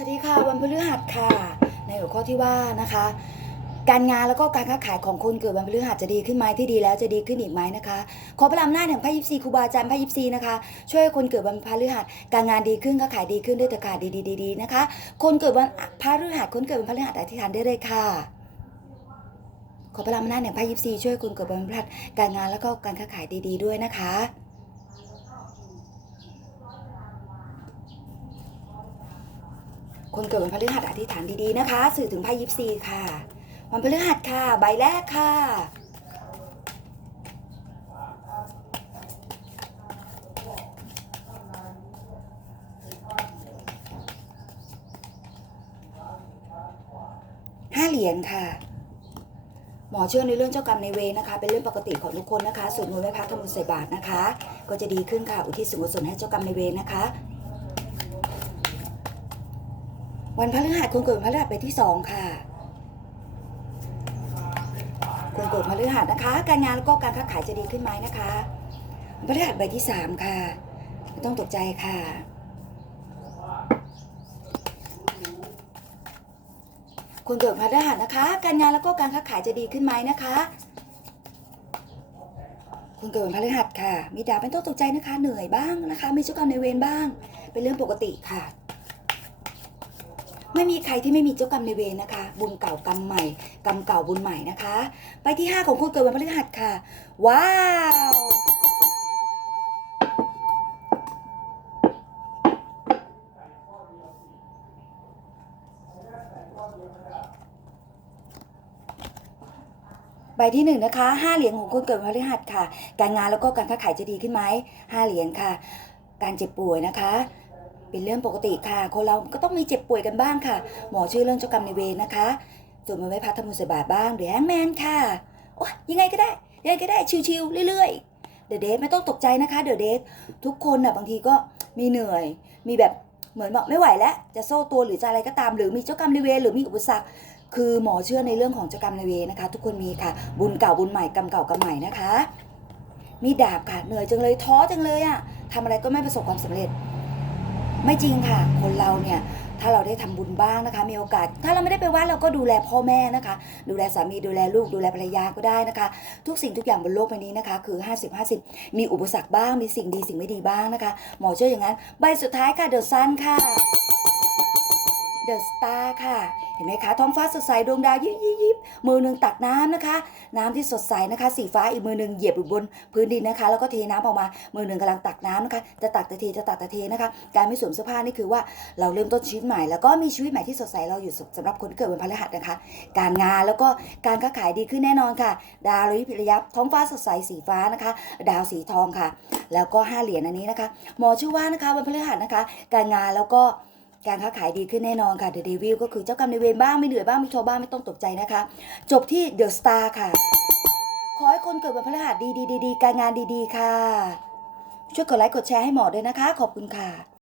สวัสดีค่ะวันพฤหัสค่ะ ในหัวข้อที่ว่านะคะ การงานแล้วก็การค้าขายของคนเกิดวันพฤหัสจะดีขึ้นไหมที่ดีแล้วจะดีขึ้นอีกไหมนะคะ ขอพระอำนาจแห่งพระยิปซีครูบาอาจารย์พระยิปซีนะคะช่วยคนเกิดวันพฤหัสการงานดีขึ้นค้าขายดีขึ้นด้วยเถอะค่ะดีดีดีๆนะคะ คนเกิดวันพฤหัสคนเกิดวันพฤหัสอธิษฐานได้เลยค่ะขอพระอำนาจแห่งพระยิปซีช่วยคนเกิดวันพฤหัสการงานแล้วก็การค้าขายดี ๆด้วยนะคะ คนเกิดวันพฤหัสอธิษฐานดีๆนะคะ สื่อถึงไพ่ยิปซีค่ะ วันพฤหัสค่ะ ใบแรกค่ะห้าเหรียญค่ะ หมอเชื่อในเรื่องเจ้ากรรมในเวรนะคะ เป็นเรื่องปกติของทุกคนนะคะสวดมนต์ไหว้พระทำบุญใส่บาตรนะคะ ก็จะดีขึ้นค่ะ อุทิศส่วนกุศลให้เจ้ากรรมในเวรนะคะ วันพฤหัสคนเกิดวันพฤหัสไปที่สองค่ะคนเกิดวันพฤหัสนะคะ การงานแล้วก็การค้าขายจะดีขึ้นไหมนะคะวันพฤหัสใบที่สามค่ะไม่ต้องตกใจค่ะคนเกิดวันพฤหัสนะคะ การงานแล้วก็การค้าขายจะดีขึ้นไหมนะคะคนเกิดวันพฤหัสค่ะ มีดาวเป็นต้องตกใจนะคะ เหนื่อยบ้างนะคะ มีเจ้ากรรมในเวรบ้าง เป็นเรื่องปกติค่ะ ไม่มีใครที่ไม่มีเจ้ากรรมในเวรนะคะ บุญเก่ากรรมใหม่ กรรมเก่าบุญใหม่นะคะ ไปที่ 5 ของคนเกิดวันพฤหัสค่ะ ว้าวใบที่หนึ่งนะคะห้าเหรียญของคนเกิดวันพฤหัสค่ะ การงานแล้วก็การค้าขายจะดีขึ้นไหมห้าเหรียญค่ะ การเจ็บป่วยนะคะ เป็นเรื่องปกติค่ะ คนเราก็ต้องมีเจ็บป่วยกันบ้างค่ะ หมอชื่อเรื่องเจ้ากรรมในายเวรนะคะส่วนมาไว้พักทำบุญใส่บาตรบ้างเดี๋ยวแฮงแมนค่ะโอ้ยยังไงก็ได้ยังไงก็ได้ชิวๆเรื่อยๆเดอะเดทไม่ต้องตกใจนะคะเดอะเดททุกคนน่ะบางทีก็มีเหนื่อย มีแบบเหมือนบอกไม่ไหวแล้วจะโซ่ตัวหรือจะอะไรก็ตาม หรือมีเจ้ากรรมนายเวรหรือมีอุปสรรคคือหมอเชื่อในเรื่องของเจ้ากรรมนายเวรนะคะ ทุกคนมีค่ะ บุญเก่าบุญใหม่กรรมเก่ากรรมใหม่นะคะ มีดาบค่ะเหนื่อยจังเลยท้อจังเลยอะทำอะไรก็ไม่ประสบความสำเร็จ ไม่จริงค่ะ คนเราเนี่ยถ้าเราได้ทำบุญบ้างนะคะ มีโอกาส ถ้าเราไม่ได้ไปวัดเราก็ดูแลพ่อแม่นะคะ ดูแลสามีดูแลลูกดูแลภรรยาก็ได้นะคะ ทุกสิ่งทุกอย่างบนโลกใบนี้นะคะ คือ 50 50 มีอุปสรรคบ้างมีสิ่งดีสิ่งไม่ดีบ้างนะคะ หมอเชื่ออย่างนั้น ใบสุดท้ายค่ะเดอะซันค่ะเดอะสตาร์ค่ะ เห็นไหมคะท้องฟ้าสดใสดวงดาวยิบยิบยิบมือหนึ่งตักน้ำนะคะ น้ำที่สดใสนะคะ สีฟ้าอีกมือหนึ่งเหยียบอยู่บนพื้นดินนะคะ แล้วก็เทน้ำออกมา มือหนึ่งกำลังตักน้ำนะคะ จะตักแต่เทจะตักแต่เทนะคะ การไม่สวมเสื้อผ้านี่คือว่าเราเริ่มต้นชีวิตใหม่ แล้วก็มีชีวิตใหม่ที่สดใสเราอยู่สำหรับคนเกิดวันพฤหัสนะคะ การงานแล้วก็การค้าขายดีขึ้นแน่นอนค่ะ ดาวริพิรยับท้องฟ้าสดใสสีฟ้านะคะ ดาวสีทองค่ะ แล้วก็ห้าเหรียญอันนี้นะคะ หมอชื่อว่านะคะวันพฤหัสนะคะ การงานแล้วก็ การค้าขายดีขึ้นแน่นอนค่ะเดอะเดวิลก็คือเจ้ากรรมในเวรบ้างไม่เหนื่อยบ้างไม่ท้อบ้างไม่ต้องตกใจนะคะ จบที่เดอะสตาร์ค่ะ ขอให้คนเกิดวันพฤหัสดีดีดีการงานดีๆ ค่ะ ช่วยกดไลค์กดแชร์ให้หมอด้วยนะคะ ขอบคุณค่ะ